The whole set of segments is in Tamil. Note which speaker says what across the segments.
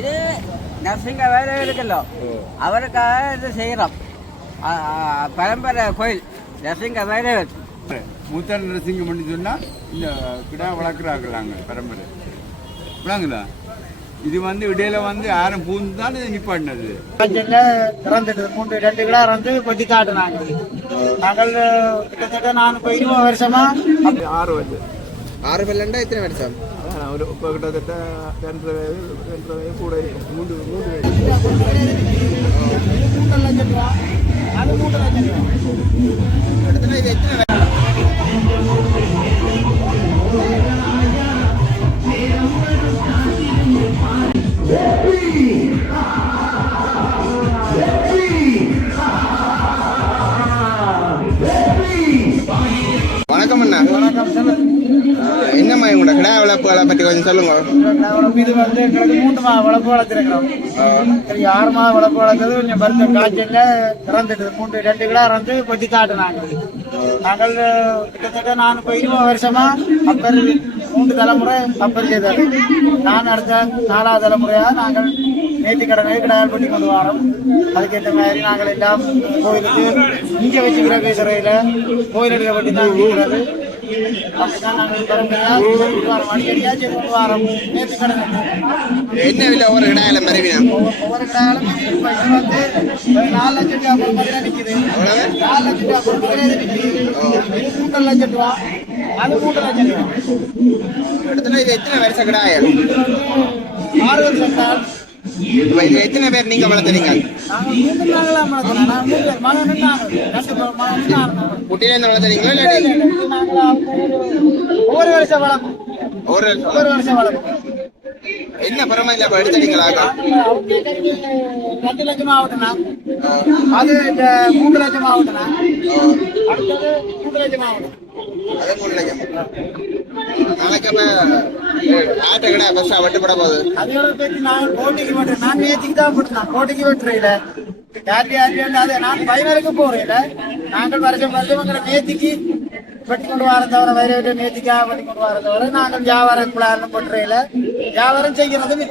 Speaker 1: இது நரசிங்க வேலை இருக்குல்லோ அவருக்காக இது செய்கிறோம் பரம்பரை கோயில் நரசிங்க வேலை
Speaker 2: மூத்த நரசிங்கம் பண்ணி சொன்னால் இந்த கிடா வளர்க்குறாங்களாங்க பரம்பரை விளாங்களா இது வந்து இடையில வந்து யாரும் பூந்து தான் இதை
Speaker 3: காய்ச்சல்ல இறந்துட்டு மூன்று ரெண்டு கிலோ இறந்து கொத்தி காட்டுனாங்க நாங்கள் கிட்டத்தட்ட நான் இப்போ இருபது வருஷமா
Speaker 2: ஆறு வந்து
Speaker 4: ஆறு பல்லண்டா எத்தனை வருஷம்
Speaker 2: ஒரு இப்போ கிட்டத்தட்ட ரெண்டரை வயது ரெண்டரை வயது கூட இருக்கும் மூன்று
Speaker 4: கிடா பற்றி கொஞ்சம் சொல்லுங்க.
Speaker 3: இது வந்து எங்களுக்கு மூன்று மாதம் வளர்ப்பு வளர்த்துருக்கிறோம் சரி ஆறு மாதம் வளர்ப்பு வளர்த்தது கொஞ்சம் மருத்துவ காய்ச்சல்ல இறந்துட்டு மூன்று ரெண்டு கிலோ இறந்து கொத்தி காட்டுனாங்க. நாங்கள் கிட்டத்தட்ட நான் இப்போ இருபது வருஷமா அப்பர் மூன்று தலைமுறை அப்பர் செய்தார் நான் அடுத்த நாலாவது தலைமுறையாக நாங்கள் நேற்று கடனை கடையால் பண்ணி கொண்டு வரோம். அதுக்கேற்ற மாதிரி நாங்கள் எல்லாம் கோயிலுக்கு இங்கே வச்சுக்கிற பேசுறையில் கோயில் வட்டி தான் இருக்கிறது
Speaker 4: என்ன விலை ஒரு கிடாயில மறைவினா
Speaker 3: ஒவ்வொரு ஒரு நாலு லட்சம் ரூபா பொறுமையில நிக்குது நாலு லட்சம் ரூபா பொறுமையில நிக்குது மூன்று லட்சம் ரூபா அது மூன்று லட்சம் ரூபா
Speaker 4: இடத்துல இது எத்தனை வருஷம் கிடாயம்?
Speaker 3: ஆறு வருஷம் தான்
Speaker 4: எத்தனை பேர் நீங்க வளர்த்துறீங்க குட்டியிலேருந்து வளர்த்துறீங்களா
Speaker 3: ஒவ்வொரு வருஷம் வளர்ப்போம்.
Speaker 4: ஒரு வருஷம்
Speaker 3: ஒவ்வொரு வருஷம் வளர்ப்போம்.
Speaker 4: என்ன பரமாயில்ல இப்போ எடுத்துறீங்களா
Speaker 3: ரெண்டு லட்சம் ஆகட்டும்னா அது இந்த மூன்று லட்சம் ஆகட்டும்னா அடுத்தது மூன்று லட்சம் ஆகட்டும்.
Speaker 4: அது மூணு லட்சம். நாளைக்கு அப்ப ஆட்ட கடை பஸ்ஸா வெட்டுப்பட போகுது.
Speaker 3: அதோட நான் போட்டிக்கு மட்டும் நான் நேற்றுக்கு தான் போட்டேன் போட்டிக்கு வெட்டுறையில யாருக்கு யாருக்கு நான் ஃபைனலுக்கு போறேன் நாங்கள் வருஷம் வருஷம் எங்களை வெட்டி கொண்டு வர தவிர வேற வேற வெட்டி கொண்டு வர தவிர நாங்கள் வியாபாரம் பிளான் போட்டுறையில வியாபாரம் செய்கிறதும்.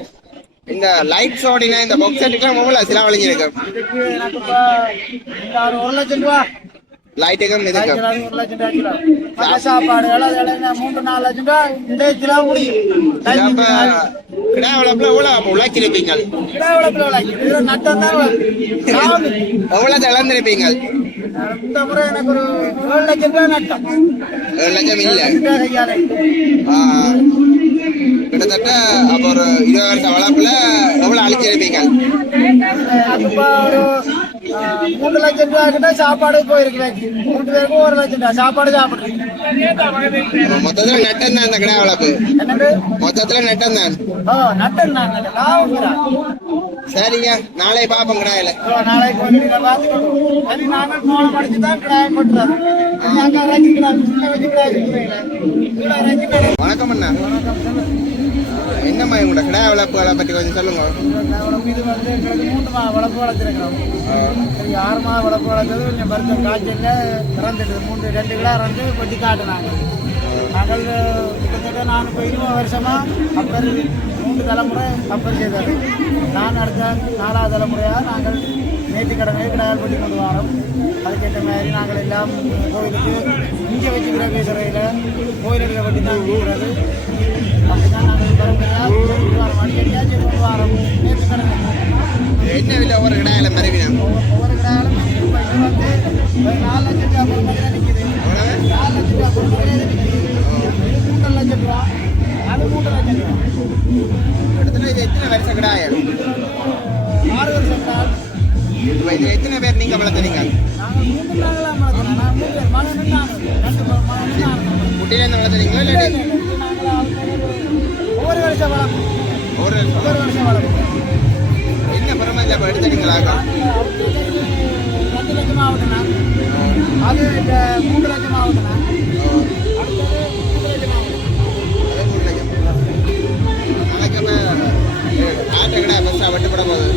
Speaker 4: இந்த லைட் ஓடினா இந்த பாக்ஸ் செட்டுக்கு மொபைல் சில வழிஞ்சிருக்கு.
Speaker 3: இதுக்கு எனக்கு இப்போ ஒரு லட்சம் ரூபா.
Speaker 4: லைட்டுக்கும் இதுக்கும்.
Speaker 3: கிலோ ஒரு லட்சம் ரூபா சாப்பாடு மூன்று நாலு லட்சம் ரூபா இந்த கிலோ முடியும்
Speaker 4: அப்ப கிடா வளர்ப்புல எவ்வளவு
Speaker 3: வளர்ப்புல விளையாட்டு இது நட்டம் தான்.
Speaker 4: எவ்வளவு இழந்திருப்பீங்க
Speaker 3: இந்த முறை எனக்கு ஒரு ஏழு லட்சம் ரூபாய் நட்டம்.
Speaker 4: ஏழு லட்சம் இல்ல. கிட்டத்தட்ட அப்ப ஒரு இருபது வருஷம் எவ்வளவு அழிச்சிருப்பீங்க?
Speaker 3: மூணு லட்சம் ரூபாய் கிட்ட சாப்பாடு போயிருக்கிறேன் மூணு பேருக்கும் ஒரு லட்சம் ரூபாய். சாப்பாடு சாப்பிடுறேன்
Speaker 4: மொத்தத்துல நட்டம் தான் இந்த கிடா வளர்ப்பு. மொத்தத்துல நட்டம் தான்.
Speaker 3: ஓ நட்டம் தான்.
Speaker 4: சரிங்க. நாளை பாப்போம் கிடாயில.
Speaker 3: நாங்கள் போன படிச்சு தான் கிடாயம்
Speaker 4: வணக்கம். அண்ணா என்னம்மா உங்களோட கிடா வளர்ப்புகளை பற்றி கொஞ்சம் சொல்லுங்க.
Speaker 3: இது வந்து எங்களுக்கு மூன்று மா வளர்ப்பு வளர்த்துருக்கிறோம் சரி ஆறு மாதம் வளர்ப்பு வளர்த்தது கொஞ்சம் மருத்துவ காய்ச்சல்ல இறந்துட்டு மூன்று ரெண்டு கிலோ இறந்து கொட்டி காட்டினாங்க. நாங்கள் கிட்டத்தட்ட நான் இப்போ இருபது வருஷமாக அப்பர் மூன்று தலைமுறை அப்பர் செய்தார். நான் அடுத்த நாலாவது தலைமுறையாக நாங்கள் நேற்று கடனை கிடாயால் பற்றி கொண்டு வரோம். அதுக்கேற்ற மாதிரி நாங்கள் எல்லாம் கோயிலுக்கு இங்கே வச்சுக்கிற பேசுறையில் கோயிலுக்கு பற்றி தான் கூடுறது
Speaker 4: என்ன விலை ஒரு கிடாயில மறைவினா?
Speaker 3: ஒவ்வொரு இது வந்து நாலு லட்சம் ரூபா பொறுமையில நிற்கிது நாலு லட்சம் ரூபா இது மூன்று லட்சம் ரூபா அது மூன்று லட்சம் ரூபா
Speaker 4: கிட்டத்தட்ட இது எத்தனை வருஷம் கிடாயம்
Speaker 3: ஆறு வருஷம் தான்
Speaker 4: இப்போ இது எத்தனை பேர் நீங்க வளர்த்துறீங்க
Speaker 3: நாங்கள்
Speaker 4: குட்டியிலேருந்து வளர்த்துறீங்களா இல்லாட்டி
Speaker 3: ஒவ்வொரு வருஷம் வளர்ப்போம்
Speaker 4: ஒரு வருஷம்
Speaker 3: ஒவ்வொரு வருஷம் வளர்ப்போம்
Speaker 4: என்ன பரமாயில்ல இப்போ எடுத்துறீங்களா
Speaker 3: ரெண்டு லட்சம் ஆகுதுண்ணா அது இந்த மூன்று லட்சம் ஆகுதுண்ணா அடுத்தது மூன்று லட்சம் ஆகுது
Speaker 4: மூணு லட்சம் நாளைக்கு ஆட்ட கடை பஸ்ஸா வெட்டுப்பட போகுது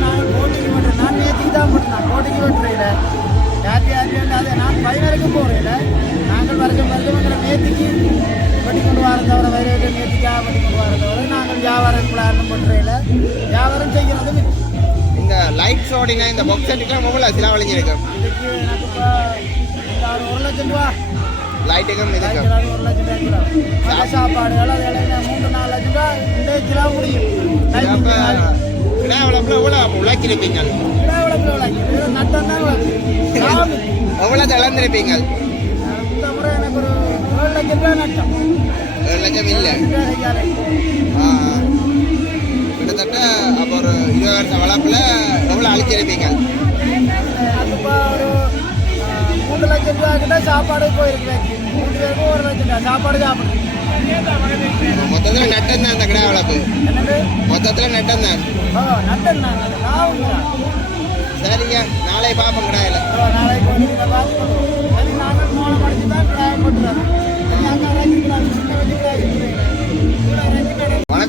Speaker 3: நாங்கள் போட்டிக்கு மட்டும் நான் நேற்றுக்கு தான் போட்டேன் போட்டிக்கு வெட்டுறையில் யார்ட்டி அது நான் ஃபைனலுக்கு போகிறேன் நாங்கள் வருஷம் வருஷம் நேற்றுக்கு வெட்டி கொண்டு வர தவிர வரையில நேர்த்திக்காக வெட்டி கொண்டு வர தவிர நாங்கள் வியாபாரம் பிளான் பண்ணுறையில் வியாபாரம் செய்கிறதும் இல்லை.
Speaker 4: இந்த லைட் ஓடினா இந்த பாக்ஸ்
Speaker 3: இதுக்கு எனக்கு இப்போ இந்த ஒரு லட்சம் ரூபா.
Speaker 4: லைட்டுக்கும் இதுக்கும்.
Speaker 3: ஒரு லட்சம் ரூபா கிலோ. மற்ற சாப்பாடுகள் அது எல்லாம் மூன்று நாலு லட்சம் ரூபா. இந்த கிலோ முடியும்.
Speaker 4: கிடா வளர்ப்பில் எவ்வளோ உழைச்சிருப்பீங்க?
Speaker 3: விளக்கு விளக்கு இது நட்டம் தான்.
Speaker 4: எவ்வளோ இழந்திருப்பீங்க
Speaker 3: ஏழு லட்சம் ரூபா நட்டம்
Speaker 4: ஏழு லட்சம் இல்லை கிட்டத்தட்ட அப்போ ஒரு இருபது வருஷம் வளர்ப்பில் எவ்வளோ அழிச்சிருப்பீங்க?
Speaker 3: அதுப்பா மூணு லட்சம் ரூபா கிட்ட சாப்பாடு போயிருக்கு மூணு பேருக்கும் ஒரு லட்சம் ரூபா சாப்பாடு சாப்பிடுறேன்
Speaker 4: மொத்தத்தில் நட்டம் தான் அந்த கிடா வளர்ப்பு. மொத்தத்தில் நட்டம் தான்.
Speaker 3: நட்டம் தான்
Speaker 4: சரிங்க. நாளை பார்ப்போம் கிடாயில்.
Speaker 3: நாளைக்கு மூணு மணிக்கு தான் கிராயம்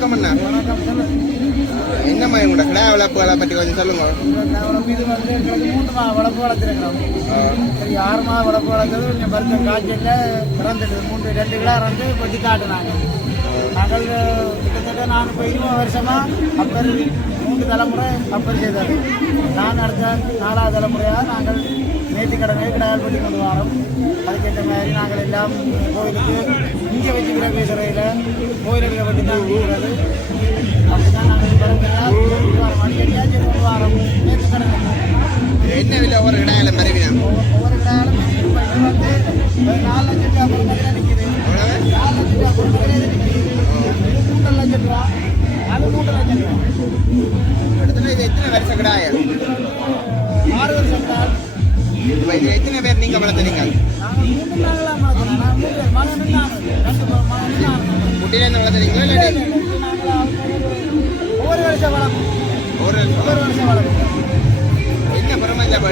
Speaker 4: வணக்கம் அண்ணா. என்னம்மா உங்களோட கிடா வளர்ப்புகளை பற்றி கொஞ்சம் சொல்லுங்க.
Speaker 3: இது வந்து எங்களுக்கு மூன்று மா வளர்ப்பு வளர்த்துருக்கிறோம் சரி ஆறு மாதம் வளர்ப்பு வளர்த்தது கொஞ்சம் பருத்த காய்ச்சல்ல இறந்துட்டு மூன்று ரெண்டு கிலோ இறந்து கொட்டி காட்டுனாங்க நாங்கள் கிட்டத்தட்ட நான் இப்போ இருபது வருஷமா அப்பர் மூன்று தலைமுறை அப்பர் செய்தார் நான் அடுத்த நாலாவது தலைமுறையாக நாங்கள் நேற்றுக்கடனை கிடாயல் பட்டி கொண்டு வரோம் அதுக்கேற்ற மாதிரி நாங்கள் எல்லாம் கோயிலுக்கு இங்கே வச்சுக்கிற பேசுறையில் கோயிலுக்கு பட்டி தான் கொடுக்குறது அப்படிதான் நாங்கள் வரோம் அடிக்கடியாக கொண்டு வரோம் நேற்றுக்கடனை
Speaker 4: என்ன விலை ஒரு கிடாயில் மறைவினா
Speaker 3: ஒவ்வொரு கிடாயிலும் வந்து நாலு லட்சம் ரூபா பொறுமையாக நிற்கிது நாலு லட்சம் ரூபா பொறுமையாக நிற்கிது இது மூன்றரை லட்சம் ரூபா அது மூன்றரை லட்சம் ரூபா
Speaker 4: எத்தனை வருஷம் கிடாயம்? இப்போ இது எத்தனை பேர் நீங்கள் வளர்த்துறீங்க? குட்டியிலேருந்து வளர்த்துறீங்களா இல்லாட்டி
Speaker 3: ஒவ்வொரு வருஷம் வளர்ப்போம்
Speaker 4: ஒரு
Speaker 3: ஒவ்வொரு வருஷம் வளர்ப்போம்
Speaker 4: என்ன பிரபஞ்சம்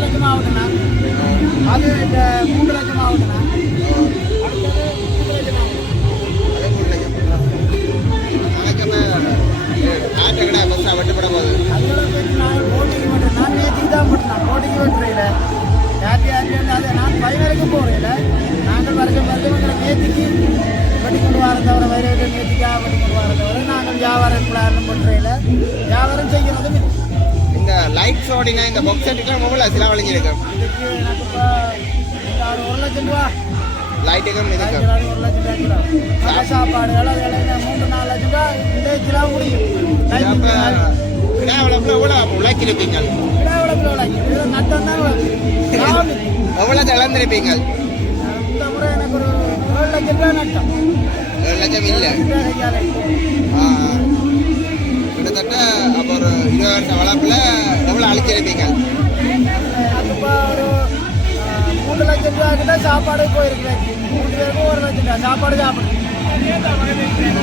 Speaker 3: லட்சம் ஆகுதுண்ணா அது மூன்று லட்சம் ஆகுதுண்ணா.
Speaker 4: பஸ்ஸாக வெட்டுப்பட போகுது
Speaker 3: நான் நான் நேற்றுக்கு தான் போட்டேன் போட்டிக்கு வெட்டுறையில யார்ட்டி வந்து அதை நான் பையனுக்கும் போகிறேன் நாங்கள் வருஷம் வருஷம் நேற்றுக்கு வெட்டி கொண்டு வர தவிர வரையில நேற்றுக்காக வெட்டி கொண்டு வர தவிர நாங்கள் வியாபாரம் பிளான் பண்ணுறையில வியாபாரம் செய்கிறதும்.
Speaker 4: இந்த லைட் ஓடினா இந்த பாக்ஸ் செட்டுக்கெல்லாம் எவ்வளோ செலவழிஞ்சிருக்கும்.
Speaker 3: இதுக்கு எனக்கு ஒரு லட்சம் ரூபா.
Speaker 4: லைட்டுக்கும் இதுக்கும்
Speaker 3: மூன்று நாலு லட்சம் ரூபா இந்த கிலோ முடியும்
Speaker 4: கிடா எவ்வளோ
Speaker 3: நட்டம் தான்
Speaker 4: எவ்வளோ
Speaker 3: இந்த முறை எனக்கு ஒரு ஏழு லட்சம் ரூபா நட்டம்
Speaker 4: ஏழு லட்சம் இல்லை கிட்டத்தட்ட அப்போ ஒரு இருபது வருஷம் எவ்வளோ
Speaker 3: ஒரு மூணு லட்சம் ரூபா கிட்ட சாப்பாடு போயிருக்கிறேன் மூணு பேருக்கும் ஒரு லட்சம் ரூபா சாப்பாடு சாப்பிடுறேன்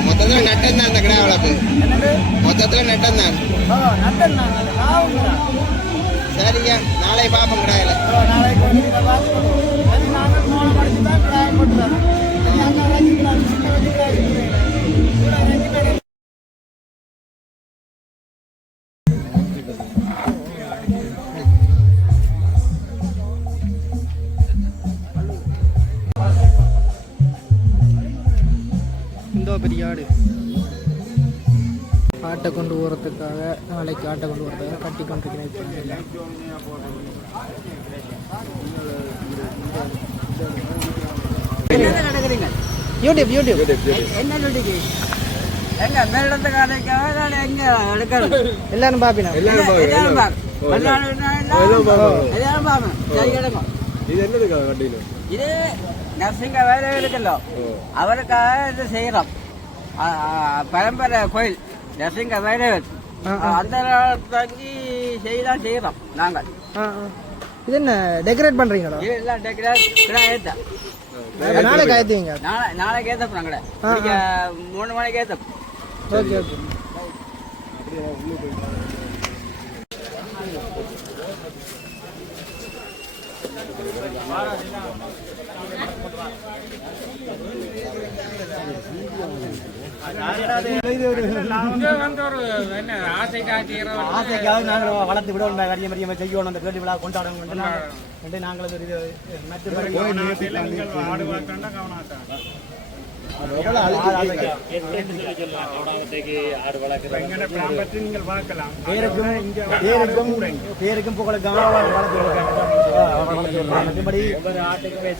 Speaker 4: மொத்தத்தில் நட்டம் தான் அந்த கிடா வளர்ப்பு
Speaker 3: என்னது?
Speaker 4: மொத்தத்தில் நட்டம் தான்
Speaker 3: ஓ நட்டம் தான் லாபம் தான்
Speaker 4: சரிங்க நாளை பார்ப்போம் கிடாயில்.
Speaker 3: நாளைக்கு வந்து நாங்கள் தான்
Speaker 5: ஆடு ஆட்டை கொண்டு போகிறதுக்காக நாளைக்கு ஆட்டை கொண்டு போகிறதுக்காக கட்டி கொண்டிருக்கிறேன் யூடியூப் யூடியூப். எல்லாரும் பாப்பினா?
Speaker 1: எல்லாரும் எல்லாரும்
Speaker 2: இது என்னதுக்கா கட்டியில்
Speaker 1: இது நரசிங்க வேலை இருக்குல்லோ அவருக்காக இது செய்கிறோம் பரம்பரை கோயில் நரசிங்க வேலை அந்த தங்கி செய்யலாம் செய்கிறோம் நாங்கள்.
Speaker 5: இது என்ன டெக்கரேட் பண்ணுறீங்களா
Speaker 1: இதெல்லாம் டெக்கரேட் ஏற்ற
Speaker 5: நாளைக்கு ஆயத்துவீங்க
Speaker 1: நாளை நாளைக்கு ஏற்றப்போம் நாங்களே மூணு மணிக்கு ஏற்றப்போம்
Speaker 5: ஓகே ஓகே.
Speaker 6: ஆசைக்காக நாங்கள் வளர்த்து விடணும் கடிய மரியம் செய்யணும் அந்த கேள்வி விழா கொண்டாடணும் நாங்கள் மற்ற பேருக்கும் பேருக்கும் புகழுக்கும் வளர்த்து மற்றபடி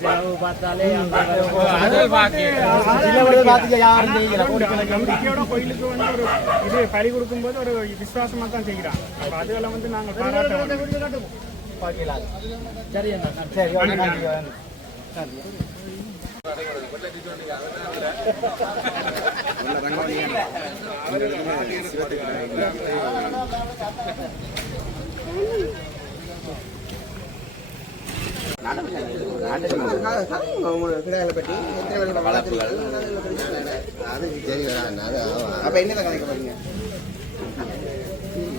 Speaker 6: செலவு பார்த்தாலே
Speaker 7: கோயிலுக்கு வந்து ஒரு இது பலி கொடுக்கும்போது ஒரு விசுவாசமா தான் செய்கிறான் அப்ப அதுகளை வந்து நாங்கள்
Speaker 6: சரி சரி
Speaker 4: அப்ப என்ன கதைக்க போறீங்க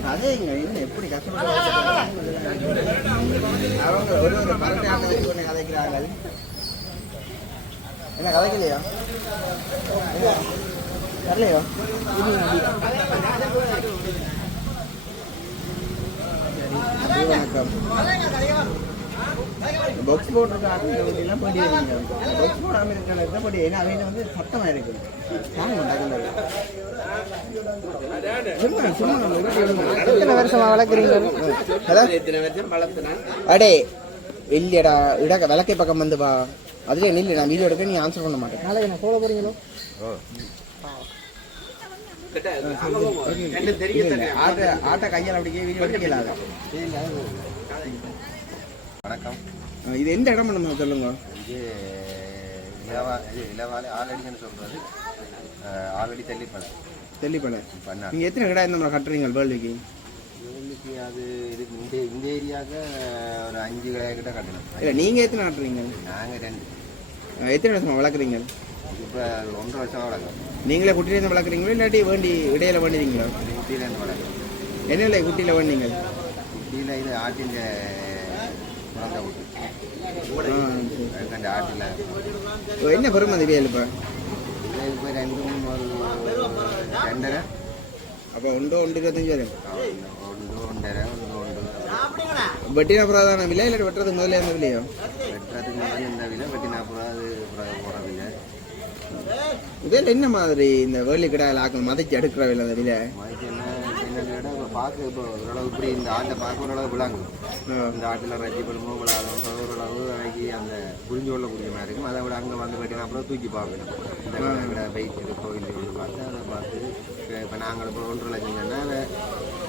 Speaker 4: கதைங்க என்ன எப்படி கஷ்டப்பட்டு அவங்க ஒரு ஒரு பரட்டை ஆட்டத்தை கதைக்கிறார்கள். என்ன கதைக்கலையா? வரலையோ? வணக்கம் பாக்ஸ் போட்டிருக்காங்க எல்லாம் படி பாக்ஸ் போடாமல் இருக்கிற படி ஏன்னா வந்து சத்தமாக இருக்கு சாங் சும்மா சும்மா
Speaker 8: எத்தனை வருஷமா வளர்க்குறீங்க?
Speaker 4: அடே இல்லையடா இட விளக்கை பக்கம் வந்து வா. அதுல நில்லு நான் வீடியோ எடுக்க நீ ஆன்சர் பண்ண மாட்டேன்.
Speaker 8: நாளைக்கு நான் போக போறீங்களோ
Speaker 4: ஆட்ட ஆட்ட கையால் அப்படியே வீடியோ
Speaker 9: வணக்கம்.
Speaker 4: இது எந்த இடம் நம்ம சொல்லுங்க?
Speaker 9: இது இலவா இது இலவாலை ஆலடின்னு சொல்கிறது ஆல்ரெடி தெல்லிப்பழம்
Speaker 4: தெல்லிப்பண்ண
Speaker 9: பண்ணார்
Speaker 4: நீங்க எத்தனை கடை இந்த மாதிரி கட்டுறீங்க வேர்ல்டுக்கு
Speaker 9: இவங்களுக்கு அது இது இந்த இந்த ஏரியாவுக்கு ஒரு அஞ்சு கடை கிட்ட கட்டணும்.
Speaker 4: இல்லை நீங்க எத்தனை கட்டுறீங்க?
Speaker 9: நாங்கள் ரெண்டு.
Speaker 4: எத்தனை வருஷமா வளர்க்குறீங்க?
Speaker 9: இப்போ ஒன்றரை வருஷம் வளர்க்கும்
Speaker 4: நீங்களே குட்டியிலேருந்து வளர்க்குறீங்களா இல்லாட்டி வேண்டி இடையில வேண்டினீங்களா
Speaker 9: குட்டியிலேருந்து வளர்க்கும்
Speaker 4: என்ன குட்டியில் வேண்டிங்க
Speaker 9: குட்டியில் இது ஆட்டின் குழந்தை விட்டு அந்த ஆட்டில்.
Speaker 4: என்ன பெருமை அது வேல் இப்போ?
Speaker 9: இப்போ ரெண்டு மூணு ரெண்டரை.
Speaker 4: அப்போ ஒன்று ஒன்று இருபத்தஞ்சு வரும். வெட்டின புறாதான விலை இல்லை வெட்டுறது முதல்ல இருந்த விலையோ?
Speaker 9: வெட்டுறதுக்கு முதல்ல இந்த விலை? வெட்டி நாற்பது ரூபா அது போகிற விலை
Speaker 4: இதில் என்ன மாதிரி இந்த வேலி கடாயில் ஆக்கள் மதைச்சு எடுக்கிற விலை அந்த விலை?
Speaker 9: மதிக்கு பார்க்க இப்போ ஓரளவு இப்படி இந்த ஆட்டை பார்க்க ஓரளவு விளாங்கும். இந்த ஆட்டில் ரஜி படுமோ விளாடுன்ற ஓரளவு அன்னைக்கு அந்த புரிஞ்சு உள்ள புரிஞ்ச மாதிரி இருக்கும். அதை விட அங்கே வந்து வெட்டினா அப்புறம் தூக்கி பார்க்கணும். இந்த வெயிட் இருக்கோ இல்லையோன்னு பார்த்து அதை பார்த்து இப்போ நாங்கள் இப்போ ஒன்றரை லட்சம் சொன்னால்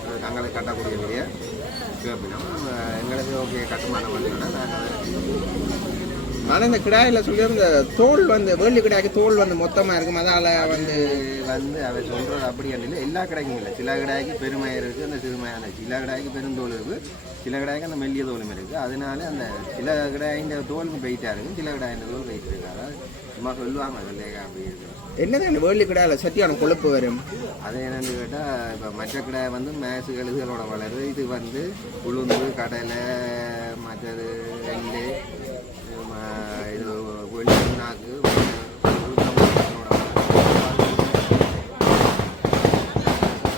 Speaker 9: அதை நாங்களே கட்டக்கூடிய விலையை கேட்பினோம் எங்களுக்கு ஓகே கட்டுமானம் பண்ணீங்கன்னா நாங்கள்
Speaker 4: ஆனால் இந்த கிடாயில் சொல்லி இந்த தோல் வந்து வேலி கிடாய்க்கு தோல் வந்து மொத்தமாக இருக்கும். அதால் வந்து
Speaker 9: வந்து அவர் சொல்றது அப்படி இல்லை. எல்லா கடைக்கும் இல்லை. சில கடாய்க்கு பெருமை இருக்கு அந்த சிறுமை அந்த சில கடாய்க்கு பெருந்தோல் இருக்கு. சில கடாய்க்கு அந்த மெல்லிய தோலும் இருக்கு. அதனால அந்த சில கடாயின் தோலுக்கு வெயிட்டாக இருக்கும் சில கடாயின் தோல் வெயிட் இருக்கு அதாவது சும்மா சொல்லுவாங்க வெள்ளையா அப்படி இருக்கு.
Speaker 4: என்னதான் இந்த வேலி கிடாயில் சட்டியான கொழுப்பு வரும்?
Speaker 9: அது என்னன்னு கேட்டால் இப்போ மற்ற கடை வந்து மேசு கழுதுகளோட வளருது இது வந்து உளுந்து கடலை மற்றது எள்ளு ம- இது வெள்ளி நாக்கு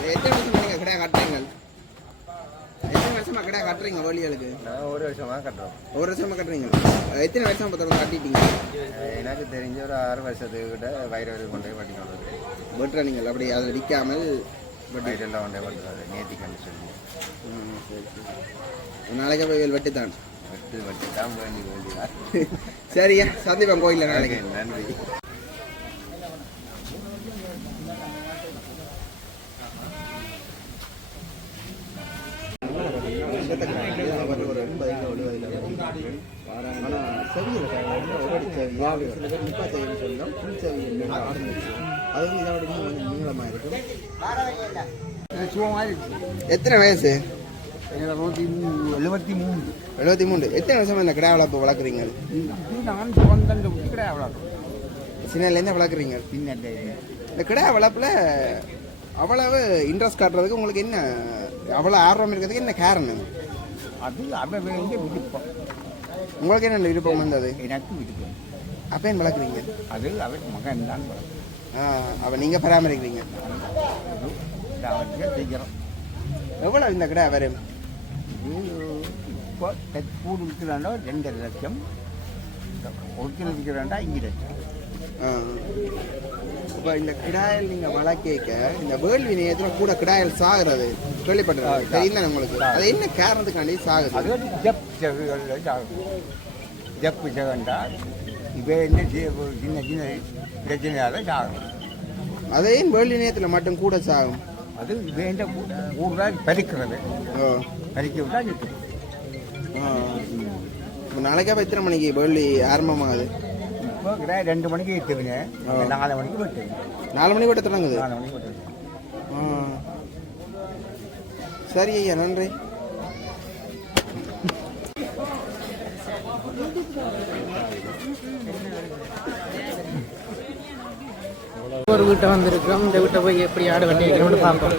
Speaker 4: எத்தனை வருஷமா நீங்கள் கிடாய் கட்டுறீங்க எத்தனை வருஷமா கிடாய் கட்டுறீங்க வேலிகளுக்கு
Speaker 9: நான் ஒரு வருஷமாக கட்டுறோம்.
Speaker 4: ஒரு வருஷமா கட்டுறீங்க. எத்தனை வருஷமா பார்த்தா கட்டிட்டீங்க?
Speaker 9: எனக்கு தெரிஞ்ச ஒரு ஆறு வருஷத்துக்கு கிட்ட வயிறு கொண்டு போய் வட்டி கொண்டு வருது
Speaker 4: வெட்டுற நீங்கள் அப்படி அதில் விற்காமல்
Speaker 9: வயிறெல்லாம் கொண்டு போய் வட்டுறாரு நேத்திக்கன்னு சொல்லி.
Speaker 4: நாளைக்கு போய் வெட்டி தான்
Speaker 9: வெட்டு வட்டி தான் வேண்டி வேண்டியா
Speaker 4: சரியா சந்திப்பேன் கோயிலில் நாளைக்கு.
Speaker 9: நன்றி.
Speaker 4: எத்தனை வயசு?
Speaker 10: எழுபத்தி மூணு எழுபத்தி மூணு
Speaker 4: எழுபத்தி மூணு எத்தனை வருஷமா இந்த கிடா வளர்ப்பு வளர்க்குறீங்க?
Speaker 10: நான் கிடையாது அவ்வளோ
Speaker 4: சின்னலேருந்து வளர்க்குறீங்க.
Speaker 10: பின்னாடி
Speaker 4: இந்த கிடா வளர்ப்பில் அவ்வளவு இன்ட்ரெஸ்ட் காட்டுறதுக்கு உங்களுக்கு என்ன அவ்வளோ ஆர்வம் இருக்கிறதுக்கு என்ன காரணம்?
Speaker 10: அது அவன் விருப்பம்.
Speaker 4: உங்களுக்கு என்ன விருப்பம் வந்தது?
Speaker 10: எனக்கு விருப்பம்.
Speaker 4: அப்போ ஏன் வளர்க்குறீங்க?
Speaker 10: அது அவன் மகன் தான் வளர்க்கும்
Speaker 4: ஆ அப்போ நீங்கள் பராமரிக்கிறீங்க.
Speaker 2: செய்கிறோம்
Speaker 4: எவ்வளோ இந்த கடை வரும்
Speaker 2: இப்போ கூடு விற்கிறாண்டோ ரெண்டரை லட்சம். ஒரிஜினல் விற்கிறாண்டா அஞ்சு லட்சம்.
Speaker 4: இப்போ இந்த கிடாயல் நீங்கள் வளர்க்க இந்த வேள்வி நேரத்தில் கூட கிடாயல் சாகுறது கேள்விப்பட்டிருக்கேன். தெரியும் உங்களுக்கு? அது என்ன காரணத்துக்காண்டி சாகுது?
Speaker 2: அது ஜப் செகுகளில் சாகும் ஜப்பு செகண்டா இப்போ என்ன சின்ன சின்ன பிரச்சனையால் சாகும்.
Speaker 4: அதையும் வேள்வி நேரத்தில் மட்டும் கூட சாகும்.
Speaker 2: அது வேண்ட ஊர்தான் பறிக்கிறது. பறிக்க விட்டா நிற்கும்.
Speaker 4: நாளைக்கா எத்தனை மணிக்கு வேள்வி ஆரம்பமாகுது?
Speaker 2: இப்போ கிட்ட ரெண்டு மணிக்கு எட்டுவிங்க
Speaker 4: ஆ.
Speaker 2: நாலு மணிக்கு விட்டுங்க
Speaker 4: நாலு மணி கூட தொடங்குது?
Speaker 2: நாலு மணிக்கு விட்டுங்க.
Speaker 4: சரி ஐயா நன்றி.
Speaker 5: ஒரு வீட்டை வந்திருக்கோம். இந்த வீட்டை போய் எப்படி ஆடு வெட்டி வைக்கணும்னு பார்ப்போம்.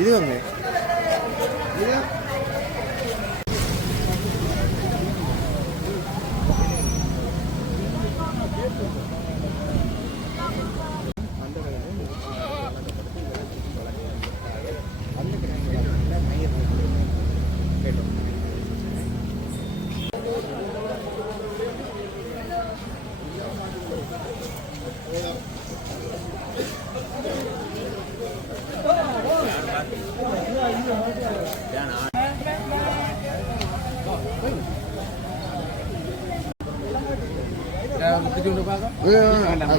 Speaker 4: இது வந்து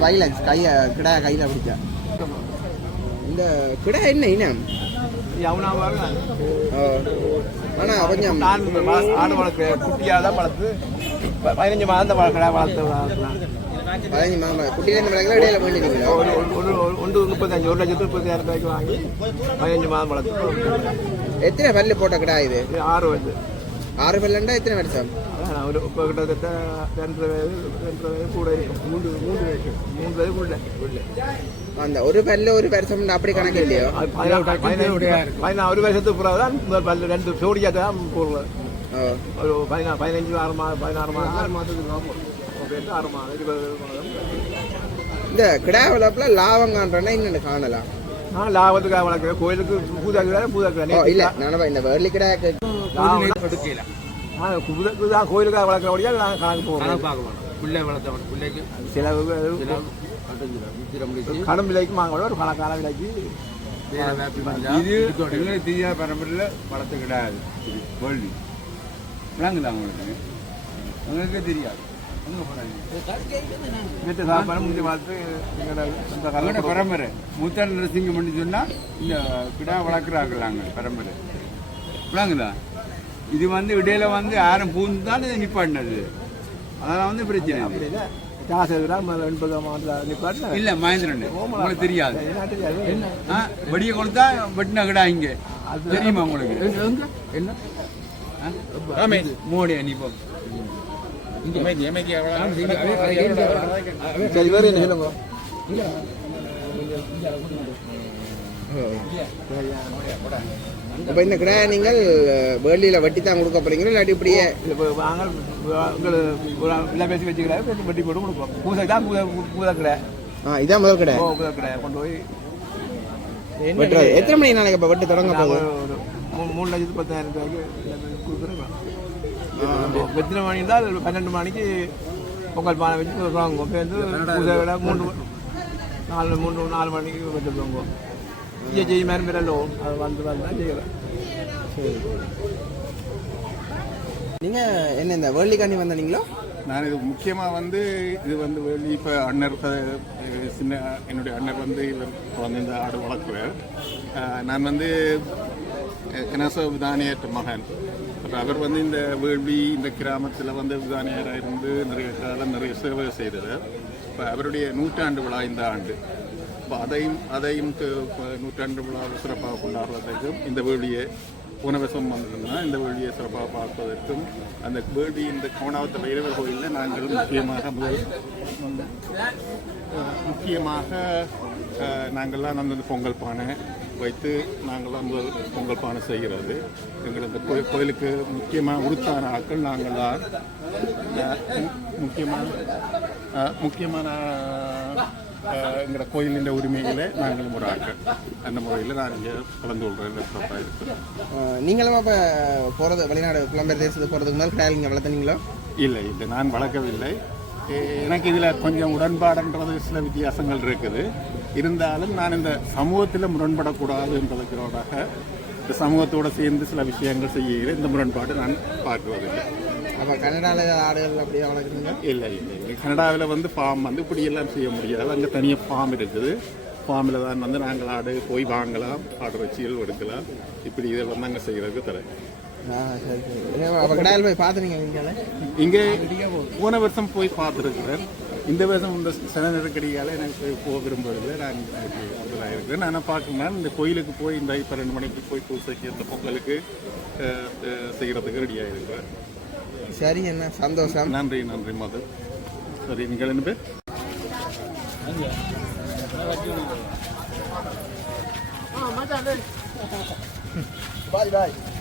Speaker 4: வைலன்ஸ் கையை கிடா கையில் பிடிச்சா. இந்த கிடா என்ன இனம். ஆனா கொஞ்சம்
Speaker 11: ஆடு வளர்க்கு குட்டியாக தான் வளர்த்து பதினஞ்சு மாதம் வளர்க்கடா வளர்த்து
Speaker 4: பதினஞ்சு மாமா குட்டியிலேருந்து வளர்க்கல இடையில வேண்டினீங்களா
Speaker 11: ஒரு ஒரு- ஒன்று முப்பத்தஞ்சு ஒரு லட்சத்து முப்பத்தாயிரம் ரூபாய்க்கு வாங்கி பதினஞ்சு மாதம் வளர்த்து
Speaker 4: எத்தனை பல்லு போட்ட கிடா இது?
Speaker 11: ஆறு வருது
Speaker 4: ஆறு பல்லுண்டா எத்தனை வருஷம்?
Speaker 11: ஒரு இப்போ கிட்டத்தட்ட ரெண்டரை வயது ரெண்டரை வயது கூட இருக்கும் மூன்று மூன்று வயசு மூன்று வயது உள்ள உள்ள
Speaker 4: அந்த ஒரு பல்லு ஒரு வருஷம் அப்படி கணக்கு இல்லையோ
Speaker 11: பதினா- ஒரு வருஷத்துக்கு பிறகு தான் முதல் பல்லு ரெண்டு ஜோடியாக தான்
Speaker 4: ஓ.
Speaker 11: ஒரு பதினா பதினஞ்சு ஆறு மாதம் பதினாறு மாதம் ஆறு மாதத்துக்கு ஆறு மாதம் இருபது மாதம்
Speaker 4: இந்த கிடா வளர்ப்புல லாபம் காண்றேன்னா இன்னொன்று காணலாம்
Speaker 11: நான் லாபத்துக்காக வளர்க்குறேன் கோயிலுக்கு
Speaker 4: ஓ
Speaker 11: பூதாக்குறேன்
Speaker 4: இல்ல நான் இந்த வேர்லி கிடா
Speaker 11: தான் கோயிலுக்காக வளர்க்குறபடியா நான் கணக்கு போகிறேன்
Speaker 8: பிள்ளை வளர்த்தவன். பிள்ளைக்கு முடிச்சு
Speaker 11: கடன் விலைக்கு வாங்கணும் ஒரு பணக்கார விலைக்கு.
Speaker 2: இது எங்களுக்கு தெரியாத பரம்பரையில் வளர்த்து கிடையாது வேள்வி விளங்குதா உங்களுக்கு? உங்களுக்கு தெரியாது. பரம்பரை. மூத்தாள் நரசிங்கம் பண்ணி சொன்னால் இந்த கிடா வளர்க்குறாங்களாங்க பரம்பரை. விளங்குதா? இது வந்து இடையில வந்து யாரும் பூந்து தான் இதை நிப்பாட்டினது. அதெல்லாம் வந்து பிரச்சனை
Speaker 11: அப்படி இல்லை.
Speaker 2: இல்லை மகேந்திரன். உங்களுக்கு தெரியாது.
Speaker 11: என்ன தெரியாது.
Speaker 2: ஆ வெடியை கொளுத்தா வெட்டின கிடா இங்கே. தெரியுமா உங்களுக்கு?
Speaker 8: என்ன?
Speaker 2: மோடி அனுப்போம்
Speaker 11: சரி வேறு என்ன சொல்லுங்க?
Speaker 4: அப்ப இந்த கிடா நீங்கள் வேர்லியில வட்டி தான் கொடுக்க போறீங்களா? இல்லாட்டி இப்படியே
Speaker 11: இப்போ உங்களுக்கு இல்லை பேசி வச்சுக்கிறாரு பேசி வட்டி போட்டு கொடுப்போம். பூசை தான் பூதை பூதை கடை
Speaker 4: ஆ இதான் முதல் கடை
Speaker 11: ஓ பூதை கடை கொண்டு போய்
Speaker 4: வெட்டுறது. எத்தனை மணி நாளைக்கு இப்ப வெட்டு தொடங்க போகுது?
Speaker 11: ஒரு மூணு மூணு லட்சத்து பத்தாயிரம் ரூபாய்க்கு கொடுக்குறோம். எத்தனை மணி தான் பன்னெண்டு மணிக்கு பொங்கல் பானை வச்சு வாங்குவோம் இப்போ வந்து பூஜை விட மூணு நாலு மூணு நாலு மணிக்கு வச்சு வாங்குவோம் இங்கே செய்ய மாதிரி அது வந்து வந்து செய்கிறேன்
Speaker 4: நீங்க என்ன இந்த வேர்லிக்காண்டி வந்தீங்களோ
Speaker 12: நான் இது முக்கியமாக வந்து இது வந்து வெளி இப்போ அண்ணர் சின்ன என்னுடைய அண்ணர் வந்து இவர் வந்து இந்த ஆடு வளர்க்குறார். நான் வந்து கனச விதானியற்ற மகன். அப்போ அவர் வந்து இந்த வேள்வி இந்த கிராமத்தில் வந்து விதானியராக இருந்து நிறைய காலம் நிறைய சேவை செய்தவர் இப்போ அவருடைய நூற்றாண்டு விழா இந்த ஆண்டு. அப்போ அதையும் அதையும் நூற்றாண்டு விழாவில் சிறப்பாக கொண்டாடுறதுக்கும் இந்த வேலியை உணவசம் சம்பந்தம்னா இந்த வேலியை சிறப்பாக பார்ப்பதற்கும் அந்த வேலி இந்த கோணாவத்த வைரவர் கோயிலில் நாங்கள் முக்கியமாக முதல் முக்கியமாக அஹ், நாங்கள்லாம் அந்த பொங்கல் பானை வைத்து நாங்கள்லாம் முதல் பொங்கல் பானை செய்கிறது எங்கள் இந்த கோயில் கோயிலுக்கு முக்கியமாக உடுத்தான ஆட்கள் நாங்கள் தான் முக்கியமான முக்கியமான எங்களோட கோயிலின் உரிமைகளை நாங்கள் ஒரு ஆட்கள் அந்த முறையில் நான் இங்கே கலந்து கொள்கிறேன்
Speaker 4: நீங்களும் அப்போ போகிறது வெளிநாடு புலம்பெயர் தேசத்துக்கு போகிறதுக்கு முதல் கிடாயில் நீங்கள் வளர்த்துனீங்களோ?
Speaker 12: இல்லை இல்லை நான் வளர்க்கவில்லை. எனக்கு இதில் கொஞ்சம் உடன்பாடுன்றது சில வித்தியாசங்கள் இருக்குது. இருந்தாலும் நான் இந்த சமூகத்தில் முரண்படக்கூடாது என்பதற்காக இந்த சமூகத்தோடு சேர்ந்து சில விஷயங்கள் செய்கிறேன் இந்த முரண்பாடு நான் பார்க்குவதில்லை
Speaker 4: அப்போ கனடாவில் ஆடுகள் அப்படியே வளர்க்குறீங்க
Speaker 12: இல்லை இல்லை இல்லை. கனடாவில் வந்து ஃபார்ம் வந்து இப்படி எல்லாம் செய்ய முடியாது. அங்கே தனியாக ஃபார்ம் இருக்குது. ஃபார்மில் தான் வந்து நாங்கள் ஆடு போய் வாங்கலாம் ஆடு வச்சிகள் எடுக்கலாம். இப்படி இதெல்லாம் நாங்கள் செய்கிறதுக்கு தரேன் இங்கே போன வருஷம் போய் பார்த்துருக்குறேன் இந்த வருஷம் இந்த சன நெருக்கடியால் எனக்கு போய் போக விரும்புவதில்லை நான் அப்படிதான் இருக்கிறேன் நான் பார்க்கணும்னா இந்த கோயிலுக்கு போய் இந்த இப்போ ரெண்டு மணிக்கு போய் பூசைக்கு இந்த பொங்கலுக்கு செய்கிறதுக்கு ரெடியாக இருக்கிறேன்
Speaker 4: சரி என்ன? சந்தோஷம்.
Speaker 12: நன்றி நன்றி மது சரி நீங்கள் என்ன பேர்?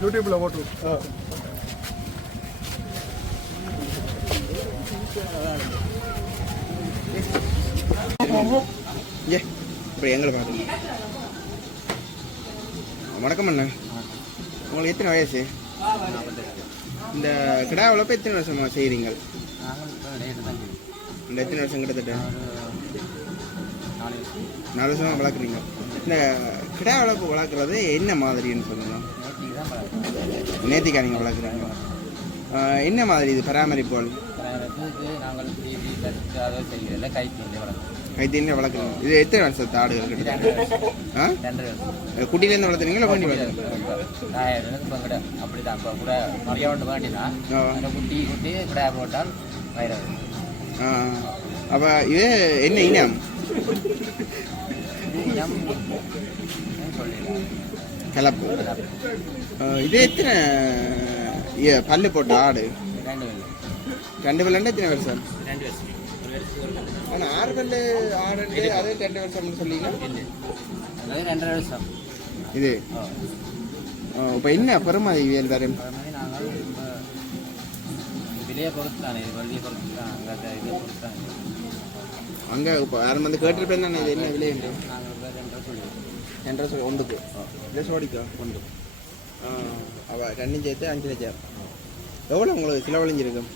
Speaker 3: யூடியூப்பில் போட்டு
Speaker 4: ஏ இப்போ எங்களை பாருங்க வணக்கம் அண்ணா. உங்களுக்கு எத்தனை வயசு? இந்த கிடா வளர்ப்பு எத்தனை வருஷமா செய்கிறீங்க
Speaker 1: நாங்கள் இப்போ நேற்று தான்
Speaker 4: இந்த எத்தனை வருஷம் கிட்டத்தட்ட?
Speaker 1: நாலு வருஷம்.
Speaker 4: நாலு வருஷமா வளர்க்குறீங்க. இந்த கிடா வளர்ப்பு வளர்க்குறது என்ன மாதிரின்னு
Speaker 1: பழக்கம்
Speaker 4: நேத்திக்கா நீங்கள் வளர்க்குறீங்க. என்ன மாதிரி இது
Speaker 1: பராமரிப்புக்கு நாங்கள் செய்கிறதில்ல கைத்தீண்டே வளர்க்குறோம்
Speaker 4: கைத்தீனே வளர்க்குறீங்க இது எத்தனை வருஷத்து ஆடுகள் கிட்ட ஆ?
Speaker 1: வருஷம்
Speaker 4: குட்டிலேருந்து வளர்த்துறீங்களா வேண்டி வளர்த்துறீங்க
Speaker 1: அப்படி தான் இப்போ கூட நிறைய ஒன்று வேண்டினா குட்டி குட்டி கிடா போட்டால் வயிறாது.
Speaker 4: அப்போ இது என்ன இனம்?
Speaker 1: இனம்
Speaker 4: கலப்பு. இது எத்தனை பல்லு போட்ட ஆடு?
Speaker 1: ரெண்டு வேலை
Speaker 4: ரெண்டு பல்லு எத்தனை வருஷம்?
Speaker 1: ரெண்டு வருஷம்.
Speaker 4: ஆனால் ஆறு பல்லு ஆடு அது ரெண்டு வருஷம்னு சொல்லிங்க
Speaker 1: இல்லை அது ரெண்டரை வருஷம்.
Speaker 4: இது? இப்போ என்ன பெருமாதி
Speaker 1: நாங்கள் இப்போ விலையை பொறுத்து தானே இது வள்ளியை பொறுத்து தான் அங்கே இதை பொறுத்து தான்
Speaker 4: அங்கே இப்போ யாரும் வந்து கேட்டிருப்பேன் தானே இது? என்ன விலை என்று?
Speaker 1: நாங்கள் ரெண்டரை சொல்லுவோம்.
Speaker 4: ரெண்டரை சொல் ஒன்றுக்கு இல்லை சோடிக்கா? ஒன்று அவள் ரெண்டும் சேர்த்து அஞ்சு லட்சம். எவ்வளோ உங்களுக்கு செலவழிஞ்சிருக்கும்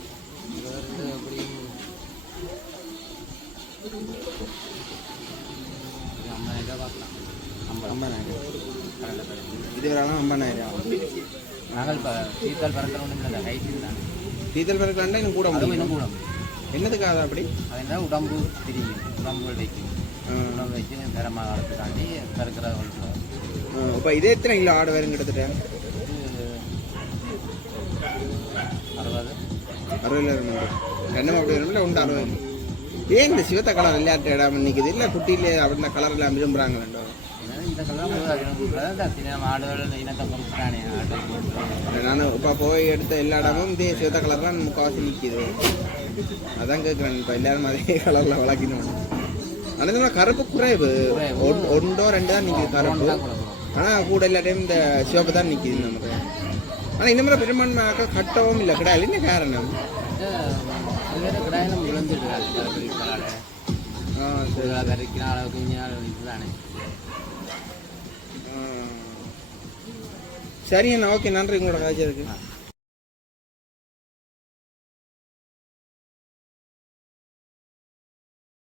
Speaker 1: இது பார்க்கலாம்
Speaker 4: ஐம்பதாயிரம் இது வரலாம் ஐம்பதாயிரம்
Speaker 1: நாங்கள் இப்போ இல்லை ஹைட்டில் தான்
Speaker 4: டீசல் பிறகு இன்னும் கூட முடியும்
Speaker 1: இன்னும் கூடும்
Speaker 4: என்னதுக்காக அப்படி
Speaker 1: அதுனா உடம்பு திரியும் உடம்புகள் வைக்கும் உடம்பு வச்சு தரமாக காலத்துக்காண்டி கறக்கிற
Speaker 4: இப்போ இதே எத்தனை கிலோ ஆடு வரும் கிட்டத்தட்ட
Speaker 1: அறுபது.
Speaker 4: அறுபதுல இருந்து ரெண்டும் அப்படி வரும்ல உண்டு அறுபது. ஏன் இந்த சிவத்த கலர் விளையாட்டு இடம் நிற்குது இல்லை குட்டியில அப்படி இந்த கலர் எல்லாம் விரும்புகிறாங்களோ
Speaker 1: இந்த கலர்
Speaker 4: நான் இப்போ போய் எடுத்த எல்லா இடமும் இதே சிவத்த கலர் தான் முக்கால்வாசி நிற்கிது அதான் கேட்குறேன் இப்போ எல்லாரும் அதே கலரில் வளர்க்கணும். ஆனால் கருப்பு குறைவு. ஒன்- ஒன்றோ ரெண்டு தான் நிற்கிது கருப்பு. ஆனால் கூட எல்லா டைம் இந்த சிவப்பு தான் நிற்கிது முறை ஆனால் இந்த முறை பெரும்பான்மையாக கட்டவும் இல்லை. கிடையாது. என்ன காரணம்?
Speaker 1: கலாட
Speaker 4: ஆ சரி
Speaker 1: கறிக்கிற அளவுக்கு அளவு இதுதானே
Speaker 4: ஆ. சரி அண்ணா ஓகே. நன்றி. உங்களோட காய்ச்சலுக்கு.